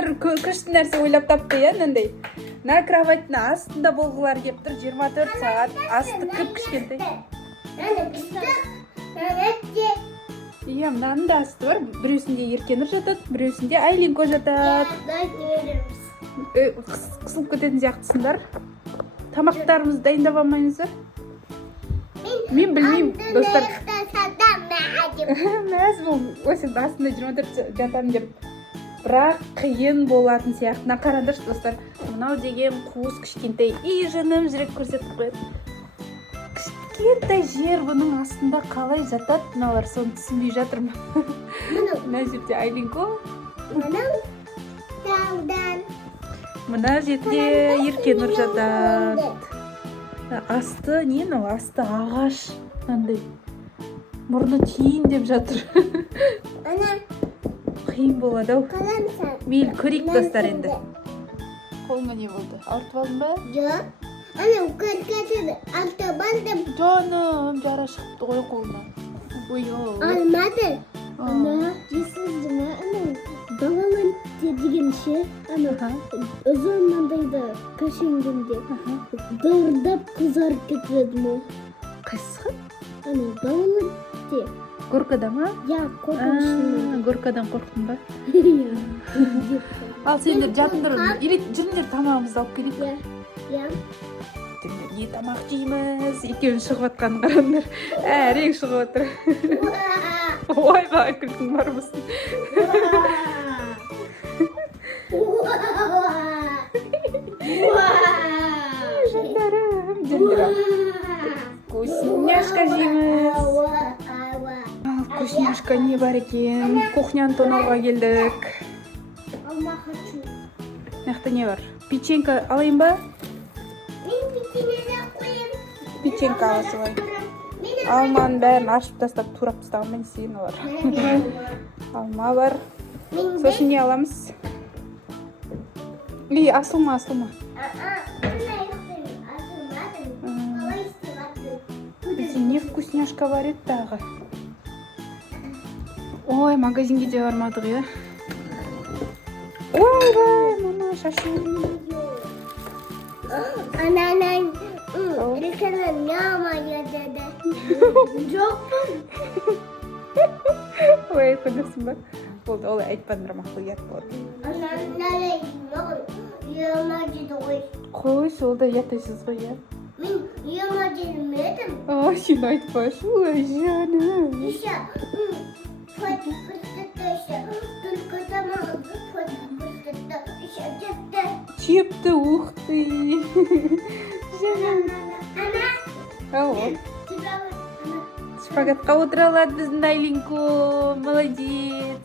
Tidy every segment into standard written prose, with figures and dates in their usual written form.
достар күшті нәрсе ойлап тапты иә мынандай. Мына кроваттың астында болғылар келіп тұр 24 сағат. Асты кішкентай. Иә, мынаның да асты бар. Біреусінде Еркенұр жатады, біреусінде Айлинко жатады. Қысылып кететін сияқтысыңдар. Тамақтарымызды дайындап алмаймыз ба? Мен білмеймін, достар. Мәз бұл, осен астында 24 жатамын деп. Бірақ қиын болатын сияқты. Мына қараңдаршы, достар. Мынау деген қуыс кішкентай. Жыным жүрек көрсетіп қояды. Кішкентай жер бұның астында қалай жатады, мыналар соны түсінбей жатырмын. Мына жерде Айлинко. Мына жерде Еркенұр жатады. Асты, не мынау? Асты ағаш. Андай мұрны тиін деп жатыр. Қиын болады ау. Мейлі көрейік достар енді. Қолыңа не болды? Ауыртып алдың ба? Жоқ. Ана укоркатыды. Алтабандым. Жаным, жара шығыпты ғой қолына. Алмады. Ана, жесізді ма? Ана, балалан деген ше. Ана, өзі маңдайда кашенгенде. Дұрдап қызарып кетеді ма? Қайсығы? Ана, балалан де. Горкада ма? Я, қорқынышын. Горкадан қорқтың ба? Ал сендер жатыңдар, жүріңдер тамағымызды алып келейік. Я. Не тамақ жейміз? Екеуін шығып атқанын қараңдар. Әрең шығып отыр. Ойға күлкің бар мұсын. Жандарым, жандарым. Вкусняшка жейміз. Вкусняшка не бар екен? Кухняны тонауға келдік. Алма хочу. Мықты не бар? Печенька алайын ба? Мен печеньені қойым. Печенька аласы ғой. Алманың бәрін ашып тастап, турап тастаған мен сен олар. Алма бар. Сосын не аламыз? Асылма. Бізде не вкусняшка бар еді тағы? Ой, магазинге де бармадық, е? Ой, мама, шашын. Ананан, реканан яма ядады. Жоқ. Ой, айтпадырсың ба? Болды, олай айтпадыр мақыл ят болады. Ананан яма деді ғой. Қой, солда ятайсыз ғой, е? Мен яма дедім едім. Ой, сен айтпашы, ой, жаным. Еще, только тамағын Чепті, ух ты. Жаным. Ау. Шпагатқа отыра алады біздің Айлинко. Молодец.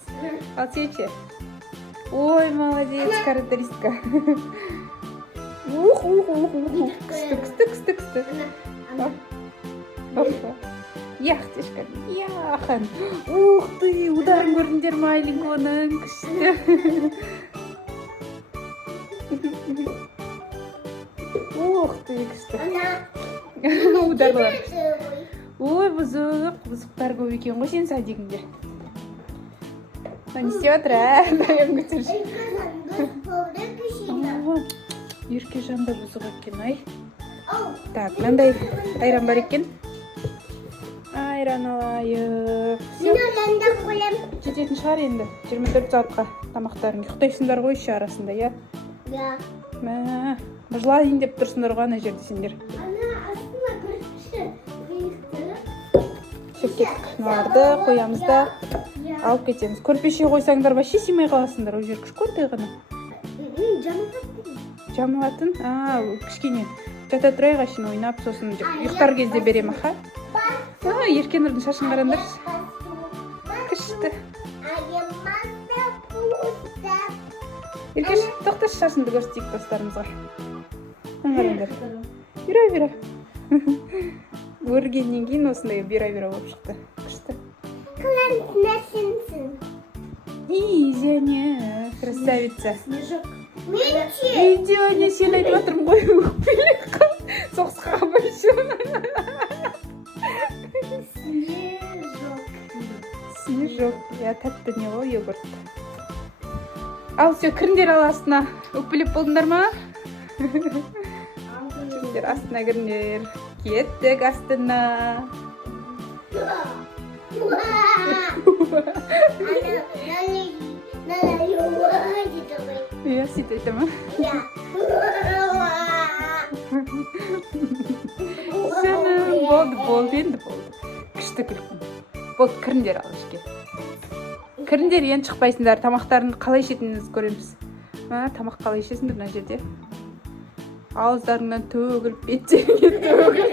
Ал сенші? Ой, молодец, карактеристика. Ух. Күсті. Яқтешка, яхан. Ух ты, ударын көрдіңдер ма Айлинконың? Күшті. Ух ты, күшті. Ударлар. Ой, бұзықтар көп екен ғой сен садигіңде. Не істеп отыр, дайым көтерші. Еркежан да бұзық екен, ай. Так, мынандай айран бар екен. Айран алайық. Жететін шығар енді. 24 сағатқа тамақтарын ұйықтайсыңдар ғой іші арасында, иә? Я. Жылайын деп тұрсыңдар ғой ана жерде сендер. Ана, астына көрсетші. Шепкеттік нарды қоямыз да алып кетеміз. Көрпеше қойсаңдар башы симай қаласыңдар. Ол жер кішкентай ғана. Жамылатын? Кішкене. Жата тұрайық ашын ойнап, сосын ұйықтар кезде берем аха. Еркенұрдың шашын қараңдаршы. Күшті. Еркеш, тоқташы шашынды көрсетейік достарымызға. Қараңдар. Бюра. Өргеннен кейін осындай бюра болып шықты. Күшті. Классный. Зәне, красавица. Менше. Идеоне сен айтып отырмын ғой. Өкпелеп қал. Соғысқа қабайшы. Снежок. Я тәтті не ғой йогурт. Ал, все, кіріңдер ал астына. Өкпелеп болдыңдар ма? Кіріңдер, астына кіріңдер. Кеттік астына. Иә, сөйтіп айта ма? Болды, енді болды. Күшті күлкім. Болды, кіріңдер ал ішке. Кіріңдер, енді шықпайсыңдар. Тамақтарын қалай ішетініңізді көреміз. Тамақ қалай ішесіңдер мына жерде? Ауыздарыңнан төгіліп, беттеріңе төгіліп.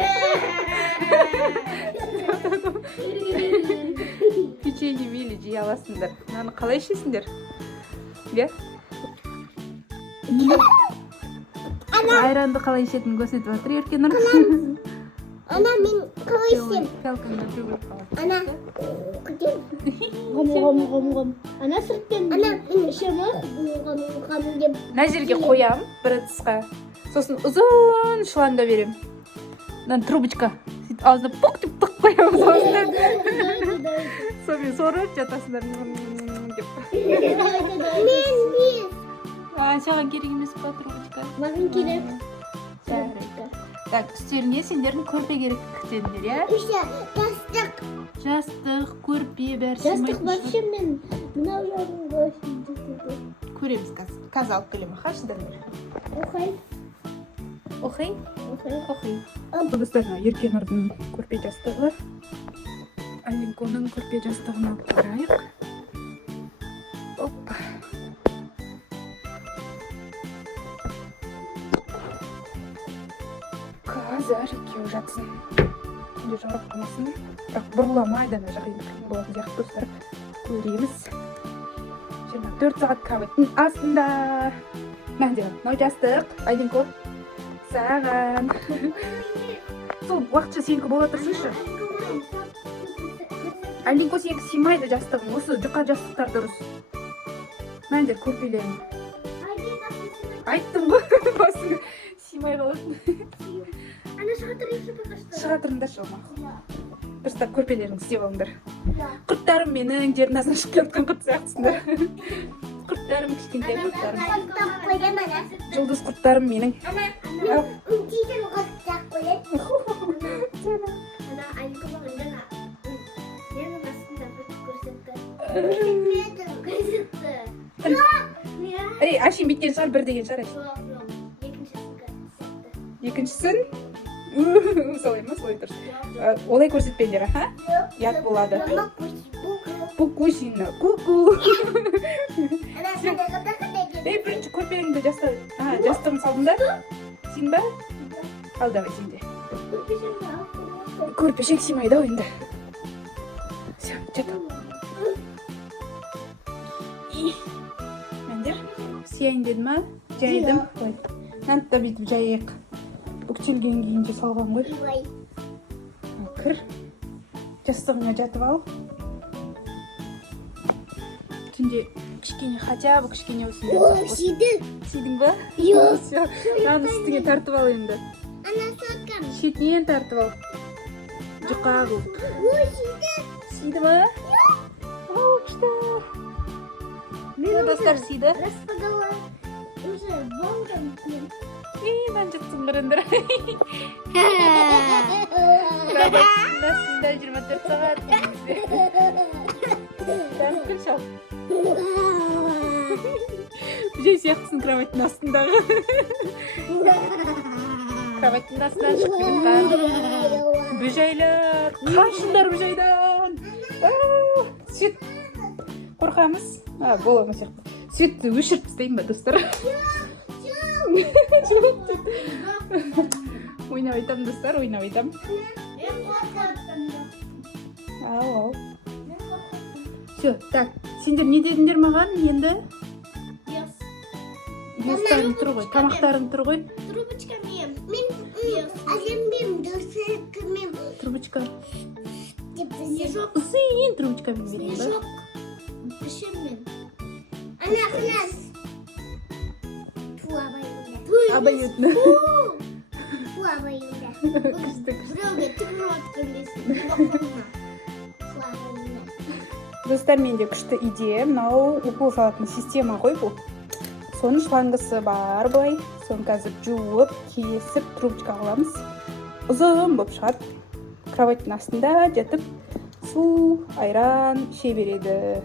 Печенье мейлі жей аласыңдар. Мынаны қалай ішесіңдер? Иә? Айранды қалай ішетінін көрсетіп жатыр Еркенұр. Ана, мен қалай ішем? Пялкаңнан төгіліп қалады. Ана, күтем. Ана сыртпен ішем деп. Мына жерге қоям бір ыдысқа. Сосын ұзын шланга берем. Мынаны трубочка. Сөйтіп аузына пук деп тық қоямыз аузына. Сонымен сорып жатасыңдар деп. Саған керек емес па трубочка? Маған керек. Так, үстеріне сендердің көрпе керек күтендер, иә? Жастық. Жастық, көрпе, бәрі Жастық вообще мен мынау жағын көреміз қазір. Қазір алып келем, аха, шыдаңдар. Оқи. Достар, Еркенұрдың көрпе жастығы. Алинконың көрпе жастығын алып қарайық. Опа. Қазір екеуі жатсын. Түнде жарық қылмасын. Бірақ бұрыламайды ана жақ енді қиын болатын сияқты достар. Көреміз. 24 сағат кабеттің астында. Мынау жастық. Алинко. Саған. Сол уақытша сенікі бола тұрсыншы. Алинко сенікі симайды жастығың. Осы жұқа жастықтар дұрыс. Мәндер көрпелерің. Айттым ғой. Басың симай қалатын. Шығатырында шығамақ. Дұрыстап көрпелеріңді істеп алыңдар. Құрттарым менің жердің астына шығып жатқан құрт сияқтысыңдар. Құрттарым, кішкентай құрттарым. Жұлдыз құрттарым менің. Әшейін беткен шығар, бір деген шығар. Екіншісін? Солай ма, солай тұрсын. Олай көрсетпендер, аха? Ят болады. Пукусина, ку-ку. Бірінші көрпеңді жастығын салдыңдар? Сен ба? Ал, давай сенде. Көрпешек симайды ау енді. Все, жатам. Мәндер, сияйын деді ма? Жайдым. Нанты да бүйтіп жайық. Бүктелген кейінше салған ғой. Кір. Жастығыңа жатып ал. Түнде кішкене, хотя бы кішкене өсін. Сидің ба? Все. Наны үстіңе тартып ал енді. Шетінен тартып ал. Жұқа қылып. Сиді ба? Оу, күшті. Достар сиді. Мен жаттым қырындар. Кроваттың астында 24 сағат. Күн шал. Бүжей сияқтысын кроваттың астындағы. Кроваттың астынан шығып келген. Бүжайлар. Қашындар бүжайдан. Свет. Қорқамыз. Боламыз сияқты. Светті өшіріп тастайын ба, достар? Ойнап айтам, достар, ойнап айтам. Ау. Все, так, сендер не дедіңдер маған енді? Достарың тұр ғой, тамақтарың тұр ғой. Трубочка мен. Мен әжембем, дұрсырқы мен. Трубочка. Снежок. Ұсыйын трубочка мен берейін ба? Снежок. Пішем мен. Ана, қылас. Обоюдно. Фу, обоюдно. Күшті. Біреуге түкіріп өткізесің. Достар, менде күшті идея. Мынау укол салатын система ғой бұл. соның шлангысы бар былай. Соны қазір жуып, кесіп, трубочка қыламыз. Ұзын болып шығады. Кроваттың астында жатып, су, айран іше береді.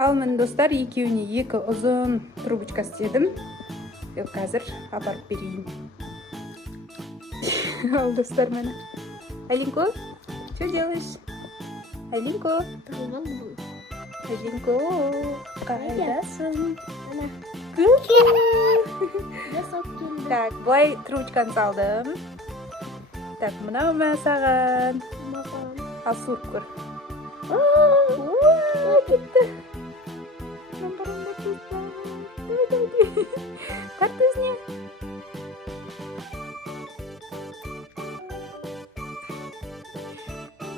Ал мен достар, екеуіне екі ұзын трубочка істедім. Қазір апарып берейін. Ал достар мені. Алинко, что делаешь? Алинко, Алинко, қайдасың? Так, былай трубочканы салдым. Так, мынау саған. Ал суырып көр. Кетті. Тарт өзіне.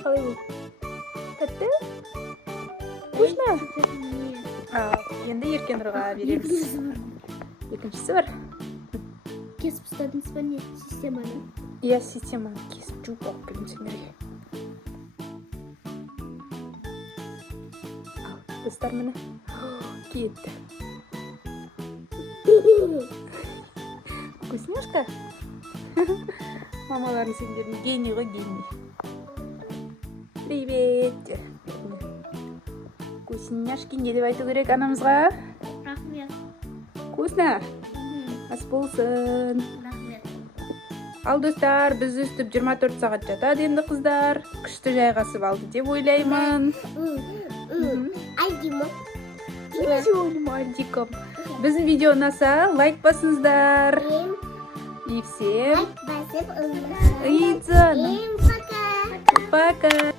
Қалай бұл? Тәтті? Вкусно? Енді еркен ұрға береміз. Екіншісі бар. Кесіп ұстадыңыз ба не системаны? Иә, системаны кесіп жуып алып келдім сендерге. Достар мені. Кетті. Вкусняшка? Мамаларын сендердің гений ғой, гений. Привет. Вкусняшки не деп айту керек анамызға? Рахмет. Вкусно? Ас болсын. Рахмет. Ал достар, біз өстіп 24 сағат жатады енді қыздар. Күшті жайғасып алды деп ойлаймын. Альдима. Альдиком. Біздің видео ұнаса, лайк басыңыздар. И всем Басып, Идзан. пока. Пока.